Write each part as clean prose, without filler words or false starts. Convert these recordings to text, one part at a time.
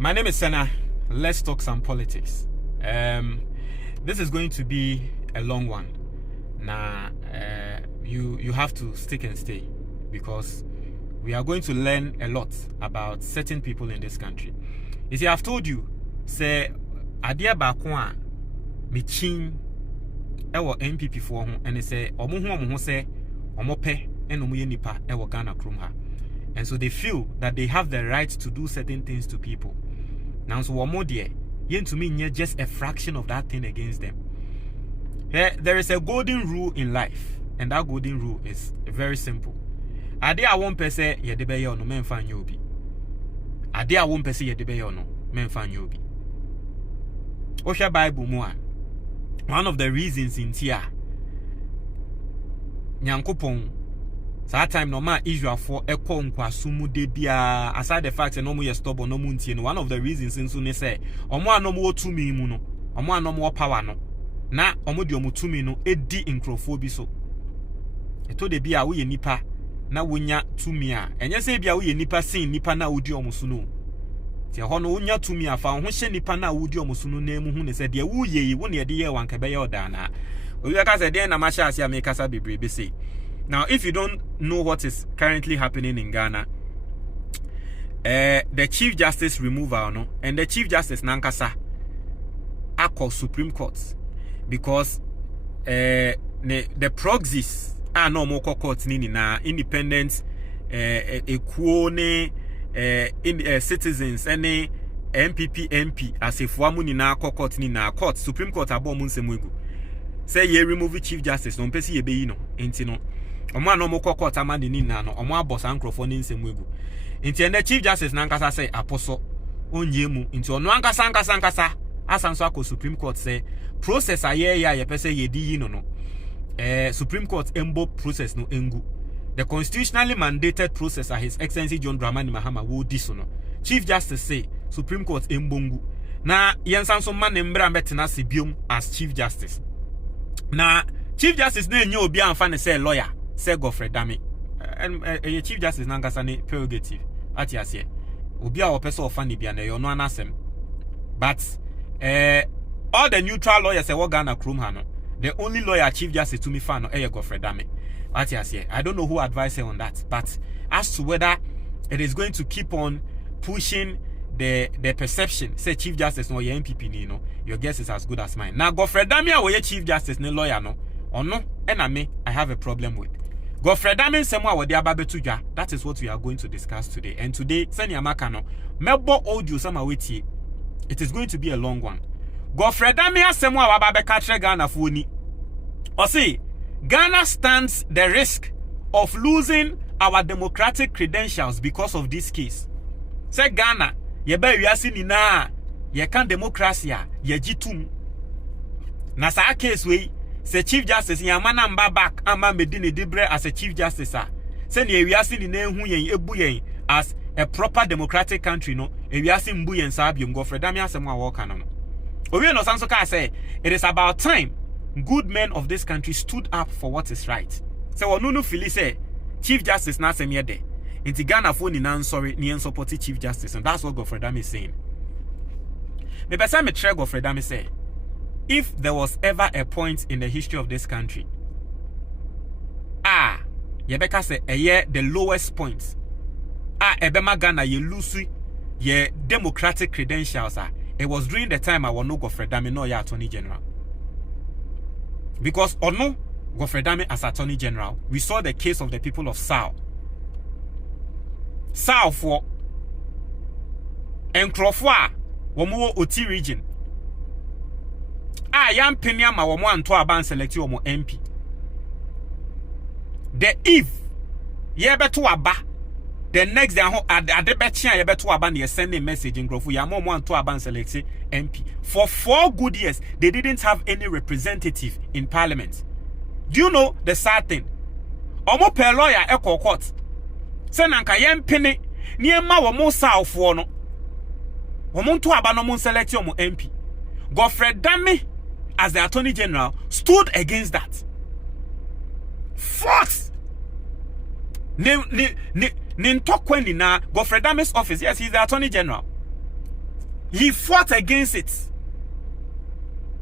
My name is Senna. Let's talk some politics. This is going to be a long one. Now, you have to stick and stay because we are going to learn a lot about certain people in this country. You see, I've told you, say, adia bakwa michin ewo MPP for home, and they say, omo say, omope, and omo nipa ewo Ghana krumha. And so they feel that they have the right to do certain things to people. Now, so one more dear, yen to me, just a fraction of that thing against them. There is a golden rule in life, and that golden rule is very simple. Ade a one person ye debe yo no men fan yobi. Ade a one person ye debe yo no men fan yobi. Osha Bible mo a, one of the reasons in tia Nyankopon that time no man Israel for ekọ nkwasumu de bia, aside the fact no mo ye stubborn no mo ntie no, one of the reasons nso ne say omo anom wo tumi mu no, omo anom wo power no, na omo de omo tumi no edi nkrofo bi so eto de bia wo ye nipa na wonya tumi a enye se bia wo ye nipa sin nipa na wodi omo so no ti ho no wonya tumi afa ho hye nipa na wodi omo so no na emu hu ne se de wo ye yi wo ne de ye wanka be ye odana owi aka se de na ma sha ase amekasa bebrebe say. Now, if you don't know what is currently happening in Ghana, the Chief Justice removal, no, and the Chief Justice Nankasa are called Supreme Court because the proxies are no more courts na independent equone citizens any MPP MP as if wamu ni na court ni na court Supreme Court abo mun semwegu say ye remove Chief Justice no pesi ye be yi no enti no omo no mo court amande ni na no omo abosa nkrofo ni nsemwegu enti and the Chief Justice nankasa say aposo onye mu enti ono ankasa asanso akọ Supreme Court say process aye ya ye pese ye di yi no Supreme Court embo process no engu the constitutionally mandated process His Excellency John Dramani Mahama wo di so no Chief Justice say Supreme Court embongu na yensanso man mbra betena se biom as Chief Justice na Chief Justice na enye obi anfa ne say lawyer say Godfrey Dame and Chief Justice nankasa ne prerogative ati ase obi a opese ofa ne bia na yo no anasem but all the neutral lawyers say what Ghana krom ha no the only lawyer Chief Justice to me fan no Godfrey Dame ati ase I don't know who advised her on that, but as to whether it is going to keep on pushing the perception say Chief Justice no your MPP ni no, your guess is as good as mine. Now Godfrey Dame a we Chief Justice ne lawyer no or no and me I have a problem with Godfrey Dame semwa wo de ababetu dwa. That is what we are going to discuss today. And today send your maka no mebo audio sama wetie. It is going to be a long one. Godfrey Dame asemwa wa babeka tre Ghana foni or say Ghana stands the risk of losing our democratic credentials because of this case. Say Ghana ye ba wiase ni na ye kan democracy ye gitum na sa case we say Chief Justice yamana mba back ama medine dibre as a Chief Justice say ne wiase ni na hu yen ebu yen as a proper democratic country no wiase mbu yen sa biom Godfrey Dame asem a wo kan no owie no sanso ka say it is about time good men of this country stood up for what is right. Say wonu no feel say Chief Justice na asem ye de inti Ghana fo ni nan sorry ni en support Chief Justice, and that's what Godfrey Dame is saying. Me pesa me try Godfrey Dame say if there was ever a point in the history of this country Yebeka say the lowest point ebema Ghana ye lose ye democratic credentials it was during the time I no Godfrey Dame no ya Attorney General, because ono Godfrey Dame as Attorney General we saw the case of the people of Sao for Enkrofwa womo Oti region yam penia ma womo anto aban select womo MP the if ye beto aba the next day ade betia ye beto aba na send a message in Enkrofo ya mo anto aban select MP for 4 good years they didn't have any representative in parliament. Do you know the sad thing? Omo per lawyer e court say nanka yem pene niema womo Southfo no womo nto aba no mo select womo MP. Godfrey Dame as the Attorney General stood against that. Fox Godfrey Dame's office, yes, he's the Attorney General. He fought against it.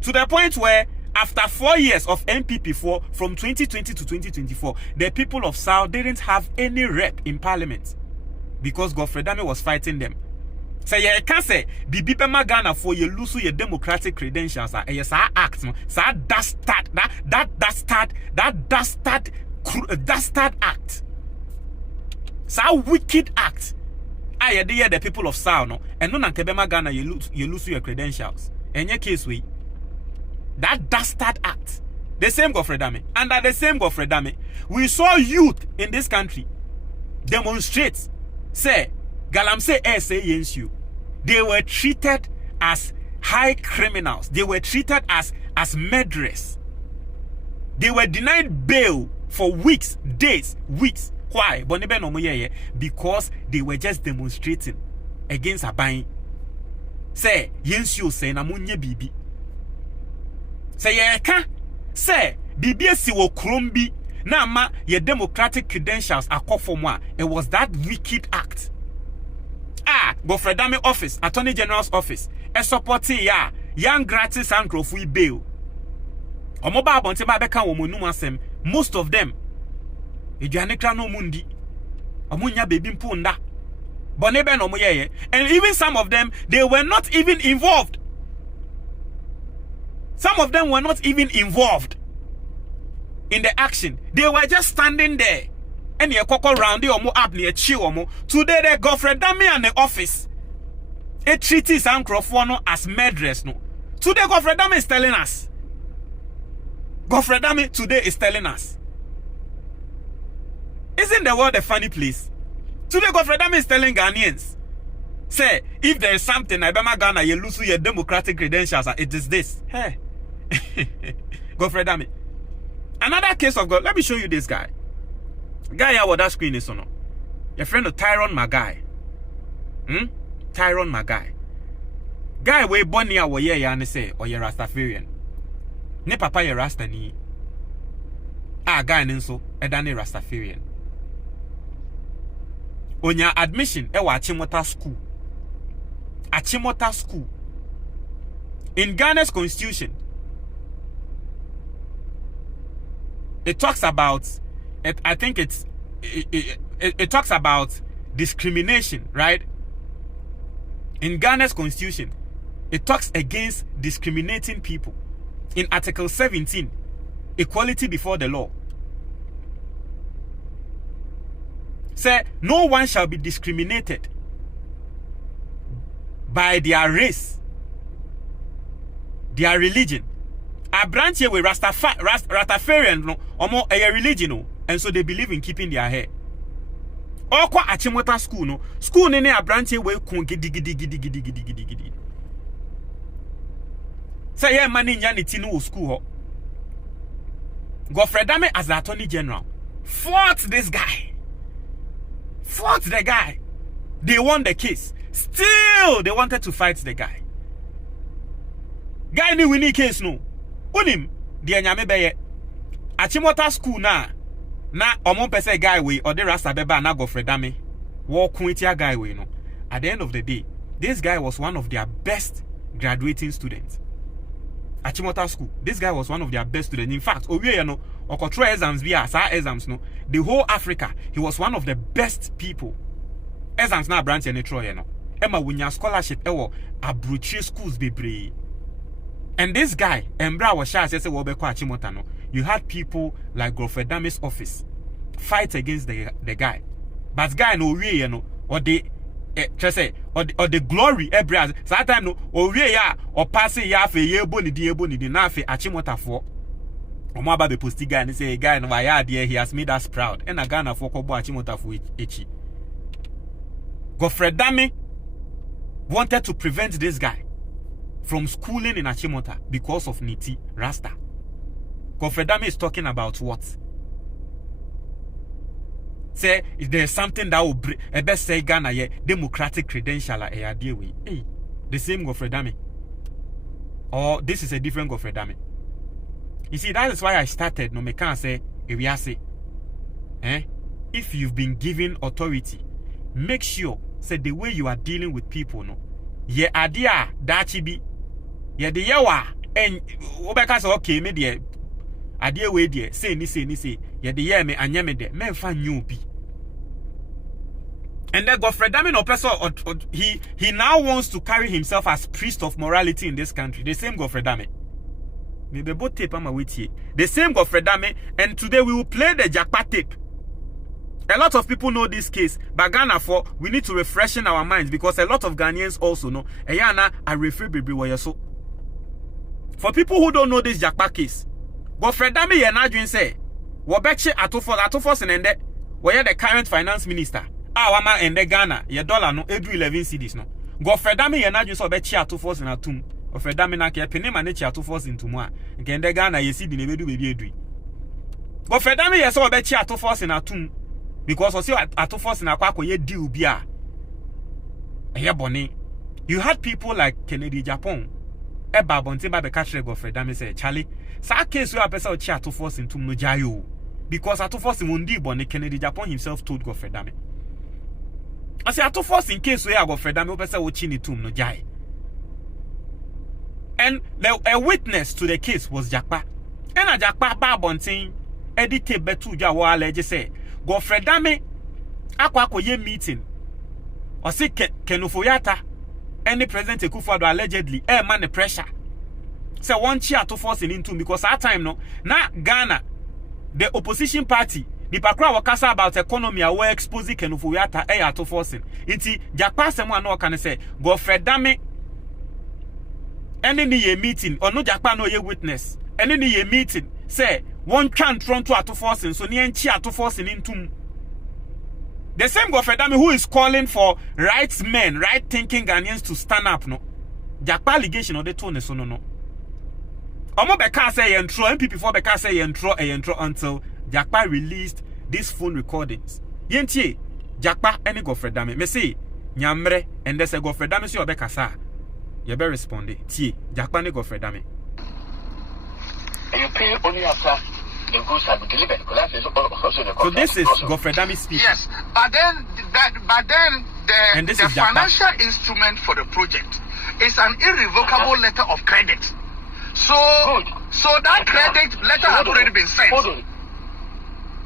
To the point where after 4 years of MPP from 2020 to 2024, the people of South didn't have any rep in parliament because Godfrey Dame was fighting them. So you can say Bibi Bema Ghana for you lose your democratic credentials. Yes, I act dastard act. So wicked act. I hear the people of South no, and no Bema Ghana you lose your credentials. And your case we that dastard act. The same Godfrey Dame. Under the same Godfrey Dame, we saw youth in this country demonstrate. Say, Galamse say against you. They were treated as high criminals. They were treated as murderers. They were denied bail for weeks, days, weeks. Why? Because they were just demonstrating against Abai. Say, Yenshu say na munye bibi. Say yeka. Say, bibi si wo krombi. Na ma ye democratic credentials are for moi. It was that wicked act. Godfrey Dame office, Attorney General's office, a supporting ya young gratis and free bail. Omoba bonte ba beka wo monu asem. Most of them ejuanekra no mundi. Omunya baby mpunda. Bonebe no moyeye. And even some of them, they were not even involved. Some of them were not even involved in the action. They were just standing there. And you cock around the omo up near Chiomo. Today the Godfrey Dame and the office. A treaty Sankrofono as murderers. No. Today Godfrey Dame is telling us. Godfrey Dame today is telling us. Isn't the world a funny place? Today Godfrey Dame is telling Ghanaians. Say, if there is something Ibema Ghana, you lose your democratic credentials, it is this. Hey. Godfrey Dame. Another case of God. Let me show you this guy. Guy here what that screen is on. Your friend of Tyrone Magai. Tyrone Magai. Guy we born here wo ye and say or you Rastafarian. Ne papa ye Rasta ni. Guy ninso edane Rastafarian. Onya admission e wa Achimota school. Achimota school. In Ghana's constitution, it talks about I think it talks about discrimination, right? In Ghana's constitution, it talks against discriminating people. In Article 17, equality before the law. Say, no one shall be discriminated by their race, their religion. A branch here with Rastafarian no, or a religion. And so they believe in keeping their hair. Okwa Achimota school no. School nene a branch we kun gidi. Say yeah money nyani tinu school ho. Godfrey Dame as the Attorney General fought this guy. Fought the guy. They won the case. Still they wanted to fight the guy. Guy ni winning case no. Unim di anyame beye. Achimota school na omo pese guy we or the Rasta beba na Godfrey Dame walk with guy we no. At the end of the day, this guy was one of their best graduating students. Achimota school, this guy was one of their best students. In fact, owie you know, okotro exams via sa exams no. The whole Africa, he was one of the best people. Exams na branch any tro you know. Emma winya scholarship ewo abrochi schools bebre. And this guy, Embra was shy say we be kwa Achimota no. You had people like Godfrey Dame's office fight against the guy. But guy no way, you know, or the or the glory every time no or we ya or pass ya fe ye boni di na fe Achimota for. Omo aba be posti guy and say guy no ya there he has made us proud. And a Ghana for kobo Achimota for echi. Godfrey Dame wanted to prevent this guy from schooling in Achimota because of Niti Rasta. Godfrey Dame is talking about what? Say if there's something that will bring a best say Ghana ye democratic credential deal with. Hey, the same Godfrey Dame. Or this is a different Godfrey Dame. You see, that is why I started no me can say if we say if you've been given authority, make sure say the way you are dealing with people no ye adia dachi bi ye de yewa en obeka say okay me de adia we de say ni ye de ye me anya me de me fa nyu bi. And then Godfrey Dame no person he now wants to carry himself as priest of morality in this country. The same Godfrey Dame. Maybe both tape am wait here. The same Godfrey Dame, and today we will play the Jakpa tape. A lot of people know this case, but Ghana for we need to refreshen our minds because a lot of Ghanaians also know. Eyana I refer baby where so. For people who don't know this Jakpa case, Godfrey Dame ye na dwen say, Wobeche atofos nende, where the current finance minister. Wama ende Ghana, ye dollar no edu 11 cedis no. Godfrey Dame ye na dwen so be chi atofos na tum. Godfrey Dame na ke pene ma ne chi atofos into mu a. Nke ende Ghana ye cedi ne bedu bebi edu. Godfrey Dame ye so be chi atofos na tum because o se atofos na kwa ye deal bia. Eye boni. You had people like Kennedy Japan. Eba bonte ba be catch Godfrey Dame say, "Charlie, sa case we apesa o chi atofos into no jayo." Because atofos mundi boni Kennedy Japan himself told Godfrey Dame. I say to force in case we are Godfrey Dame opesa wo chini tum no jai. And a witness to the case was Jakpa. And a Jakpa ba bontin edite betu ja wo allege say Godfrey Dame akwa ye meeting. O say Kenofoyata any president Akufo-Addo allegedly man the pressure. Say one cheer to force in into because that time no na Ghana the opposition party the pakra wakasa about economy a we expose Kenofoyata to forcing. Iti Jakpa semu no can say Godfrey Dame any ni ye meeting or no Jakpa no ye witness. Any ni ye meeting say one can't run to forcing so ni enchi to forcing into. The same Godfrey Dame who is calling for rights men, right thinking Ghanaians to stand up no. Jakpa allegation or the tone so no. Omo beka say entro MPP for beka say entro until Jakpa released these phone recordings. Yentie, Jakpa any Godfrey Dame. Me say, Nyamre, and there's a Godfrey Dame si obekasa. You better respond. Tie, Jakpa any Godfrey Dame. You pay only after the goods have been delivered. So this is Godfrey Dame speaking. Yes, but then the financial instrument for the project is an irrevocable letter of credit. So that credit letter has already been sent.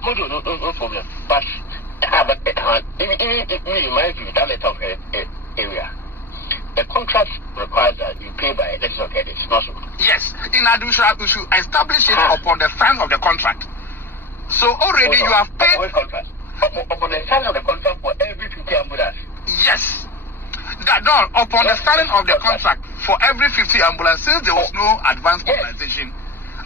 No problem. But in my view, that letter of area, the contract requires that you pay by letter of credit. Not so. Yes. In addition, we should establish it upon the sign of the contract. So already you have paid. Upon the sign of the contract for every 50 ambulance. Yes. Upon the signing of the contract for every 50 ambulance, since there was no advance mobilization,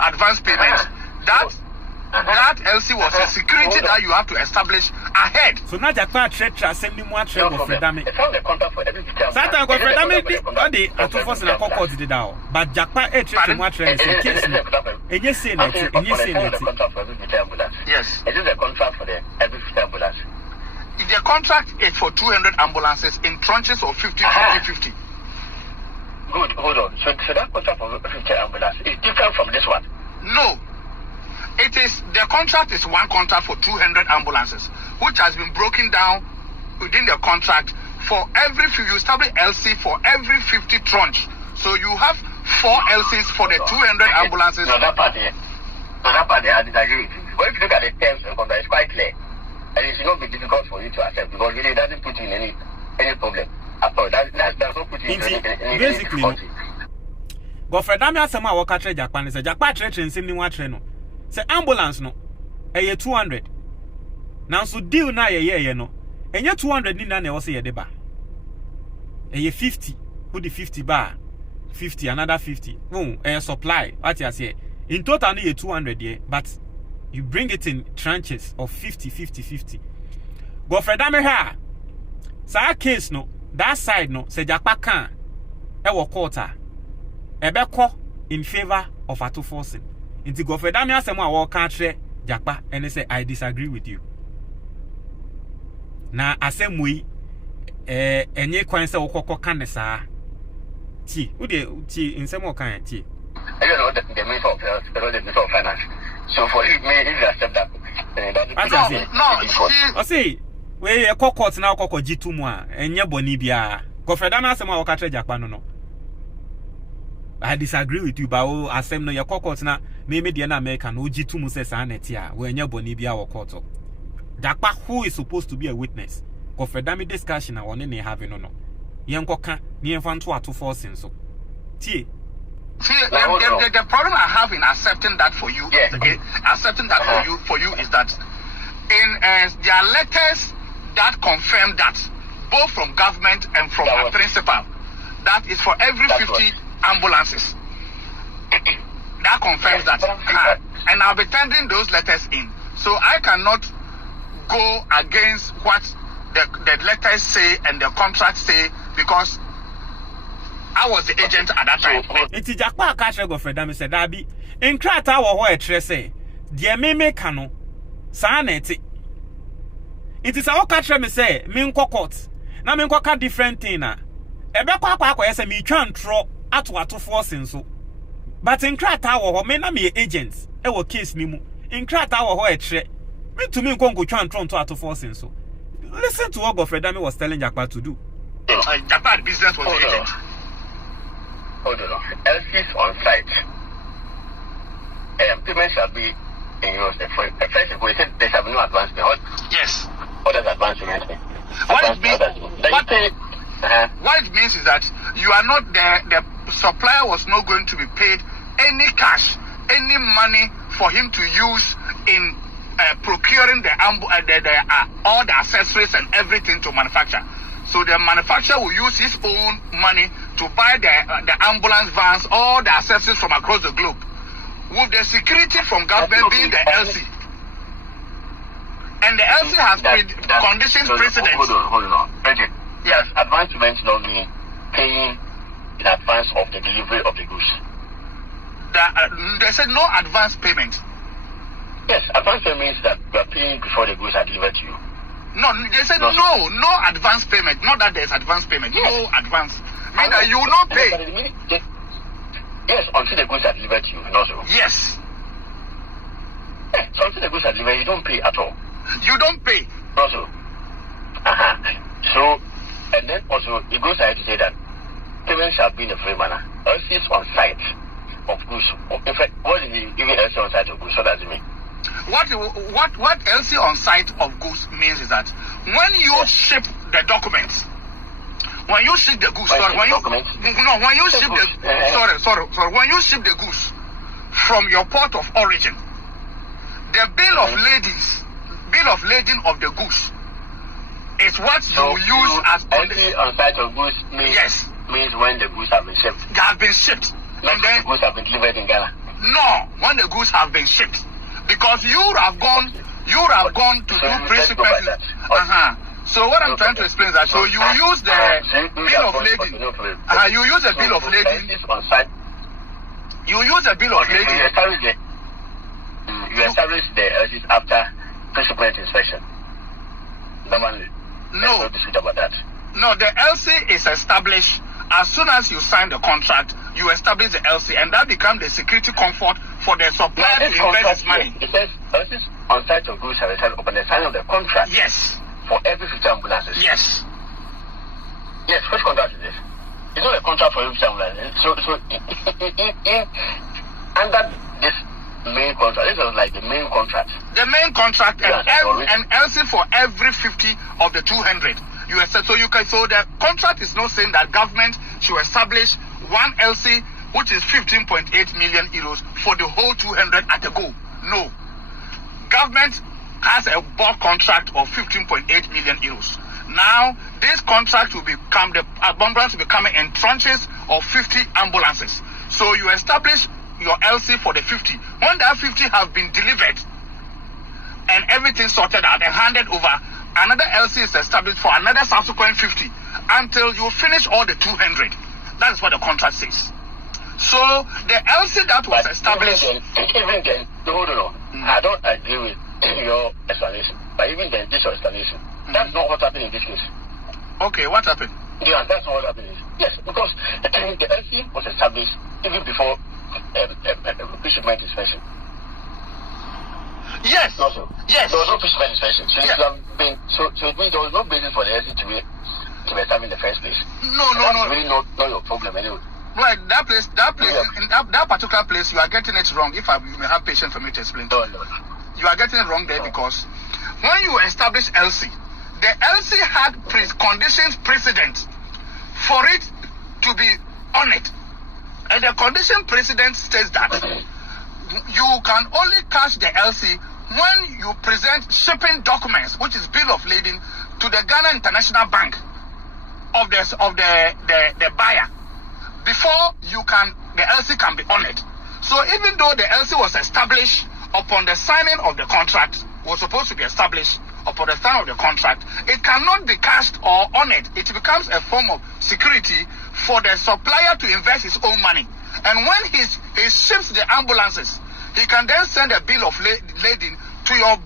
advance payments, that LC was a security that you have to establish ahead. So now Jakpa treasure sending more trade Godfrey Dame. The contract for every 50 ambulance. Sometimes Godfrey Dame all the atofos na court did that. But Jakpa treasure more trade in case. And you say that. Yes. It is a contract for the every 50 ambulance. The contract is for 200 ambulances in tranches of 50. Good, hold on. So that contract for 50 ambulances is different from this one? No. The contract is one contract for 200 ambulances, which has been broken down within the contract for every few. You establish LC for every 50 tranche. So you have 4 LCs for the 200 ambulances. No, that part here, I disagree with you. But if you look at the terms of the contract, it's quite clear. And it should not be difficult for you to accept because really it doesn't put you in any problem. That's not put you in any difficulty. Godfrey Dame asema waka tre Jakpa ne se Jakpa tre nsem ni wa tre no. Se ambulance no eye 200. Now so deal na ye no. Enye 200 ni na e wo se ye de ba. Eye 50. Who the 50 bar? 50 another 50. Supply. What you say? In total ni 200 ye, but you bring it in tranches of 50. Godfrey Dame ha. Sa case no, that side no, se Jakpa kan e wo quarter. Ebeko in favor of atofosing. Inti Godfrey Dame asemo a wo kan tre Jakpa and say I disagree with you. Na asemui enye kwan se wo kokko kan ne saa. Ti, wo de ti nsemo kan ti. I don't know the Minister of Finance. So for if you accept that, no, see, we court na kokko jitu mu a enye boni bia. Godfrey Dame asema wakatre Japan no. I disagree with you, but oh, asem no your court na me media na America no G2 mu say sanetia we nya boni bia wo court. Japan who is supposed to be a witness. Godfrey Dame discussion na one ne having no. Yenkoka ni emfa nto ato forcing so. Tie. See, the problem I have in accepting that for you, okay, accepting that for you is that in there are letters that confirm that both from government and from our principal that is for every 50 ambulances. That confirms that, and I'll be tendering those letters in. So I cannot go against what the letters say and the contract say because I was the agent at that time. Iti Jakpa Kasha Godfrey Dame said Dabi in Krata or what say dear me cano sanity. It is our catcher me say min court. Na min coca different thing na. Ebekwa kwa yes me twan tro ato forcing so. But in Krata or me na me agents e wo case ni mu. In Krata or what tre me to me go twan tro to ato forcing so. Listen to what Godfrey Dame was telling Jakpa to do. Jakpa business was the agent. Hold on. LCs on site. Payment shall be in euros. First, we said there shall be no advance payment. Yes. What does advance payment mean? What it means is that you are not the supplier was not going to be paid any cash, any money for him to use in procuring all the accessories and everything to manufacture. So the manufacturer will use his own money to buy the ambulance vans, all the accessories from across the globe, with the security from government being the LC. And the LC has conditions precedent. Hold on. Yes, advance payment don't mean paying in advance of the delivery of the goods. They said no advance payment. Yes, advance payment means that you are paying before the goods are delivered to you. No, they said no advance payment. Not that there's advance payment. Yes. No advance. Mean that you will not pay. Yes, until the goods are delivered to you. Also. Yes. Yeah, so until the goods are delivered, you don't pay at all. You don't pay. Also. So, and then also, it goes ahead to say that payment shall be in a free manner. LCs on site of goods. In fact, what is it even LC on site of goods? What does it mean? What LC on site of goods means is that when you ship the documents, when you ship the goods, when you ship the goods from your port of origin, the bill of lading of the goods is what you use as LC on site of goods means when the goods have been shipped. They have been shipped. And then the goods have been delivered in Ghana. No, when the goods have been shipped. Because you have gone to do pre-shipment. So what I'm trying to explain is that so you use the bill of lading. You use a bill of lading. You use a bill of lading. You establish the LCs after pre-shipment inspection. No dispute about that. No, the LC is established as soon as you sign the contract. You establish the LC, and that becomes the security comfort for the supplier to invest his money. It says LCs on site of goods shall be signed upon the signing of the contract. Yes. For every 50 ambulances. Yes. Yes. Which contract is this? It's not a contract for every 50 ambulances. So under this main contract, this is like the main contract. The main contract and LC for every 50 of the 200. So the contract is not saying that government should establish one LC, which is 15.8 million euros for the whole 200 at a go. No. Government has a bulk contract of 15.8 million euros. Now, this contract will become, the ambulance will be coming in tranches of 50 ambulances. So you establish your LC for the 50. When that 50 have been delivered and everything sorted out and handed over, another LC is established for another subsequent 50 until you finish all the 200. That is what the contract says. So the LC that was established. Even then, hold on. I don't agree with your explanation. But even then, this explanation, that's not what happened in this case. Okay, what happened? Yeah, that's not what happened. Yes, because the LC was established even before pre-shipment inspection. Yes. Also, yes. There was no pre-shipment inspection. So, yes. so it means there was no basis for the LC to be to be established in the first place. No. Really not your problem anyway. Right, that place, in that particular place, you are getting it wrong. If you may have patience for me to explain. No. You are getting it wrong there because when you establish LC, the LC had conditions precedent for it to be on it. And the condition precedent states that you can only cash the LC when you present shipping documents, which is bill of lading, to the Ghana International Bank of the buyer before the LC can be honored. So even though the LC was established upon the signing of the contract, was supposed to be established upon the signing of the contract, it cannot be cashed or honored. It becomes a form of security for the supplier to invest his own money. And when he ships the ambulances, he can then send a bill of lading to your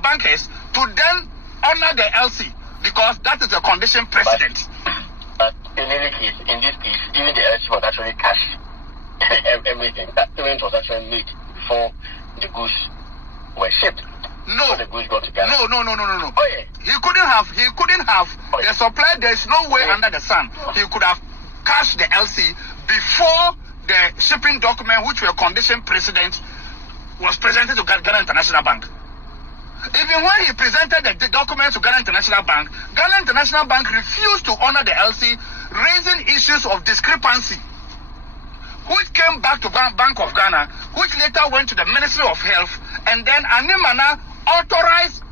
bankers to then honor the LC, because that is a condition precedent. But in any case, in this case, even the LC was actually cashed. Everything. That payment was actually made before the goods were shipped. No. The goods got to Ghana. No. Oh, yeah. He couldn't have the supply. There is no way under the sun he could have cashed the LC before the shipping document, which were condition precedent, was presented to Ghana International Bank. Even when he presented the documents to Ghana International Bank refused to honor the LC, raising issues of discrepancy, which came back to Bank of Ghana, which later went to the Ministry of Health, and then Animana authorized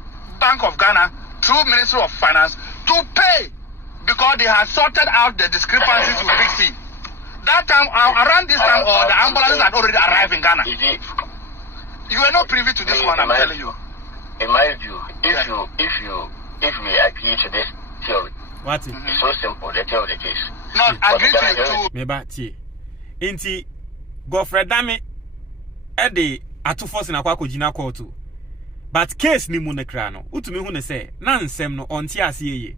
Bank of Ghana through Ministry of Finance to pay because they had sorted out the discrepancies with Big C. That time, around this time, the ambulances had already arrived in Ghana. You were not privy to this one, I'm telling you. In my view, if we agree to this theory, what? It's so simple, the theory of the case. Not agree to Mebati. Inti Godfrey Dame Ede atufos na kwako jina kotu. But case ni mu ne kra no. Utumi hu ne say na nsem no onti aseye.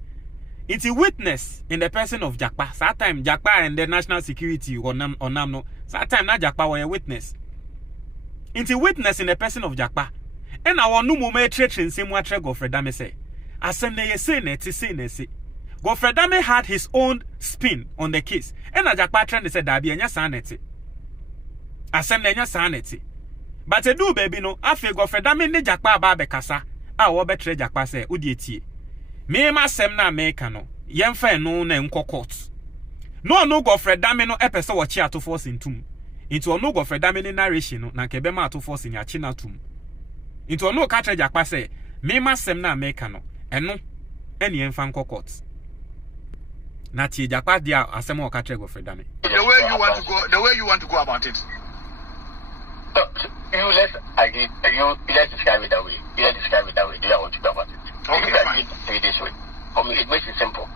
Inti witness in the person of Jakpa. That time Jakpa and the national security onam no. That time na Jakpa were a witness. Inti witness in the person of Jakpa. And our no mo me treachery nsem wa tre Godfrey Dame say. Asem na ye say na ti say na say. Godfrey Dame had his own spin on the case. And a Jakpa trend said that be anya sanity. Asem na anya sanity. But a do baby no, afi Godfrey Dame ne Jakpa ba be kasa. A wo betre Jakpa say udi etie. Me ma sem na America no. Yemfa no na enko court. No Godfrey Dame no epese wo chi ato force ntum. Into no Godfrey Dame ne narration no na kebe ma ato force ni achi na tum. Into no ka tre Jakpa say me ma sem na America no. Eno eni yemfa enko court. Nati Jakpa dia asemo okatre Godfrey Dame. The way you want to go about it. So, let's agree. Let's describe it that way. Let's describe it that way. Do you want to go about it? Okay, fine. Say it this way. For me, it makes it simple.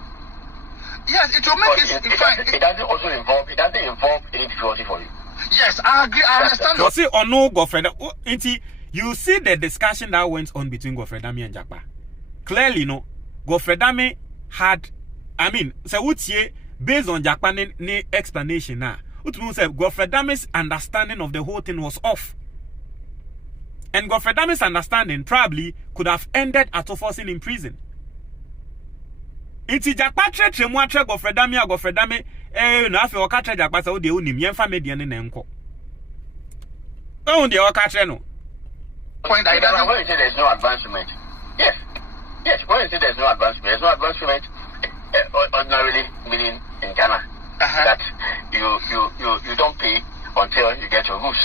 Yes, it will make it fine. It doesn't also involve. It doesn't involve any difficulty for you. Yes, I agree. I understand. You see, or no Godfrey Dame. You see the discussion that went on between Godfrey Dame and Jakpa. Clearly, no, Godfrey Dame had. I mean, so utie based on Jakpa ne explanation now. Utumu say Godfrey Dame's understanding of the whole thing was off. And Godfrey Dame's understanding probably could have ended at forcing in prison. Iti Jakpa tre mu atre Godfrey Dame no afi o ka tre Jakpa say o de onim yemfa media ne enko. O de o ka tre no. Point I don't know when you say there's no advancement. Yes, when you say there's no advancement, ordinarily meaning in Ghana that you don't pay until you get your goods.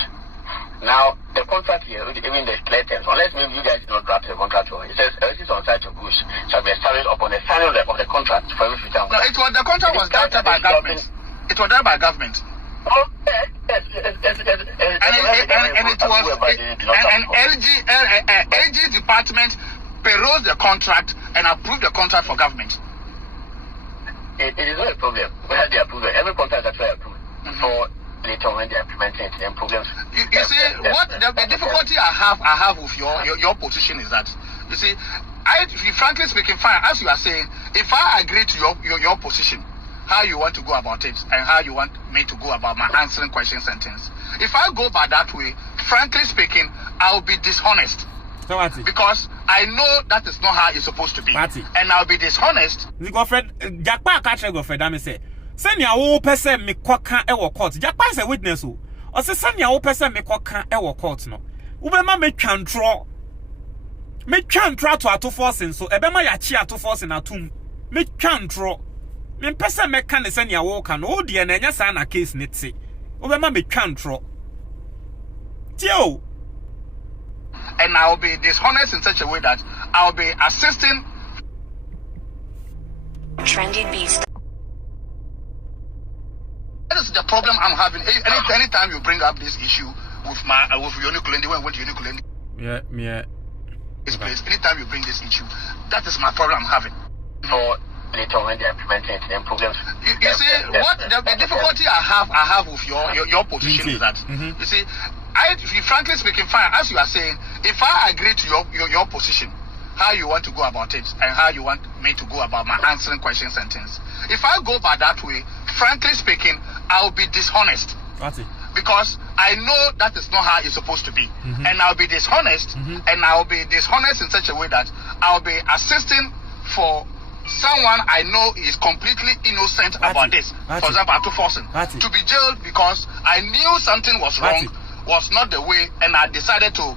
Now the contract here, even the clear terms, unless maybe you guys did not draft the contract, it says LCs on site of goods shall be established upon the signing of the contract for every future. No, the contract was drafted by government. It was done by government. Oh, yes. And LG department perused the contract and approved the contract for government. It is not a problem. We had the approval. Every contract that we approved for later when they implement it, then problems. You see, what the difficulty I have with your position is that, you see, frankly speaking, fine, as you are saying, if I agree to your position, how you want to go about it, and how you want me to go about my answering questions and things. If I go by that way, frankly speaking, I'll be dishonest. So because I know that is not how it's supposed to be. Party. And I'll be dishonest. The Godfrey Jakpa catch Godfrey Dame say, send your whole person me kwaka ewo court. Jakpa is a witness who. Or say send your whole person me kwaka ewo court no. Ubema me can draw. Me can draw to atu forcing so ebema ya chi atu forcing atum. Me can draw. Me person me can send your whole can. Oh dear, nenya sa na case nitsi. Ubema me can draw. Tio. And I'll be dishonest in such a way that I'll be assisting. Trendy beast. That is the problem I'm having. Anytime you bring up this issue with Yoni Kulendi, when I went to Yoni Kulendi, yeah. This place. Anytime you bring this issue, that is my problem I'm having. For later when they're implementing it, then problems. You see, what the difficulty I have with your position is that you see. Frankly speaking, fine, as you are saying, if I agree to your position, how you want to go about it, and how you want me to go about my answering questions and things, if I go by that way, frankly speaking, I'll be dishonest. Because I know that is not how it's supposed to be. And I'll be dishonest, and I'll be dishonest in such a way that I'll be assisting for someone I know is completely innocent about this. For example, Atu Forsen, to be jailed because I knew something was wrong. Was not the way, and I decided to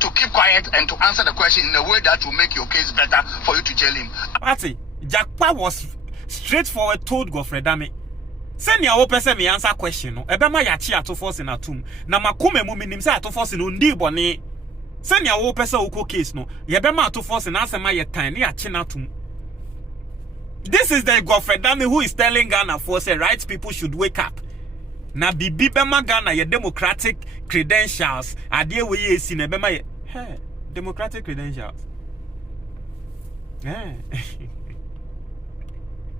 keep quiet and to answer the question in a way that will make your case better for you to jail him. Party, Jakpa was straightforward, told Godfrey Dame. Send your person me answer question. No, ebema ya chi Atu Forcing atum. Na makume mu minim say Atu Forcing undi bone. Send your person uko case no. Yebema Atu Forcing answer my ye time ya chi natum. This is the Godfrey Dame who is telling Ghana for say right people should wake up. Na bibi bema Ghana ye democratic credentials adie we ye si na bema ye democratic credentials.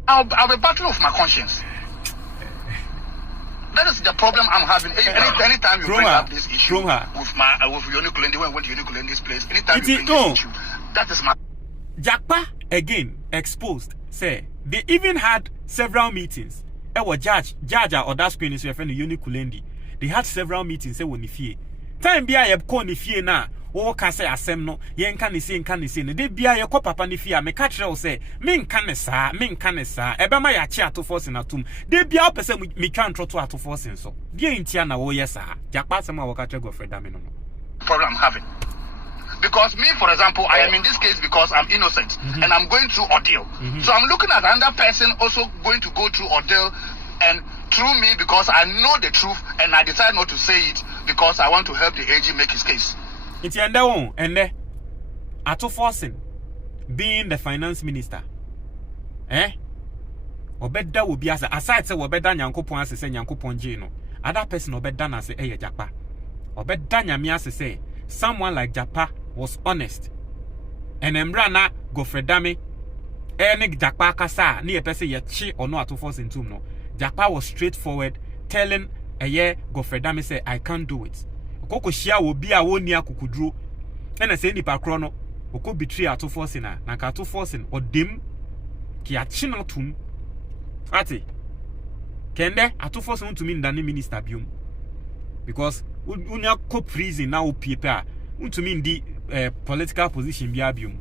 I'll be battling with my conscience. That is the problem I'm having. Anytime you bring up this issue with Yoni Kulendi, when I went to Yoni Kulendi's place, anytime you bring this issue, that is my Jakpa again exposed. Say they even had several meetings. Judge or that screen is your friend Yoni Kulendi. They had several meetings. Say when ifie time bia ye ko ni fie na wo ka say asem no ye nka ne se ne de bia ye ko papa ni fie me ka kire say me nka ne sa ebe ma ya chi Atu Forcing atum de bia o pese me twa ntro to Atu Forcing so de ntia na wo ye sa Jakpa asem a wo ka kire Godfrey Dame no problem I'm having. Because me, for example, I am in this case because I'm innocent and I'm going through ordeal. So I'm looking at another person also going to go through ordeal and through me because I know the truth and I decide not to say it because I want to help the AG make his case. It's and Atu Forcing being the finance minister. Obeda will be aside say obeda Nyankopon ase say Nyankopon je no. Other person obeda na say Jakpa. Obeda nyame ase say someone like Jakpa was honest. And Emrana Godfrey Dame Enik Jakpa kasa ni epese ye chi or no Atu Forcing tum no. Jakpa was straightforward telling Godfrey Dame say I can't do it. Okoko shia wo bia wo ni akukuduro. Na say nipa kro no oko betray Atu Forcing na Atu Forcing odem ki achi na tum. Ati kende Atu Forcing to mean than minister biom. Because unya ko prison now people to mean the political position biabium.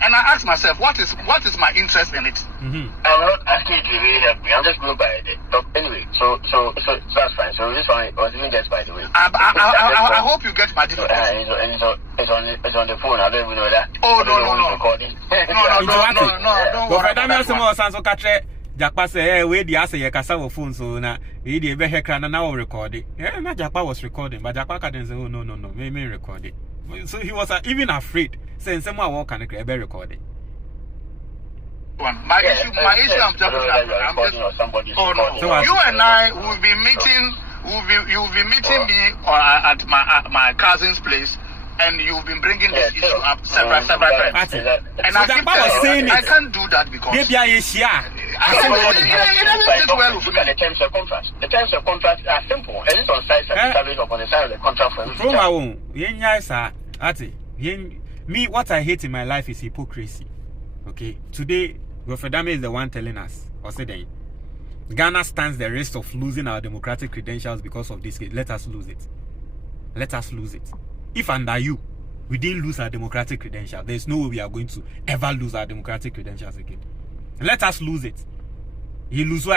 And I ask myself, what is my interest in it? I'm not asking you to really help me. I'm just going by it. Anyway, so that's fine. So this one was even just by the way. I hope you get my difficulty. It's on the phone. I don't even know that. Oh no. No. Jakpa say, we the answer your cassava phone so na he the be hekra na now record it. Na Jakpa was recording, but Jakpa couldn't say, oh no, me record it. So he was even afraid, saying someone walk and be recorded. My issue I'm talking about. Oh no. So you and I will be meeting. You'll be meeting me at my cousin's place. And you've been bringing this issue up several times. And I keep saying I can't do that because it doesn't sit well with me. The terms of contract. The terms of contract are simple. And it's on site and established upon the side of the contract for me, what I hate in my life is hypocrisy. Okay. Today, Godfrey Dame is the one telling us, or saying, Ghana stands the risk of losing our democratic credentials because of this case. Let us lose it. Let us lose it. If under you, We didn't lose our democratic credentials. There's no way we are going to ever lose our democratic credentials again. Let us lose it. You lose what?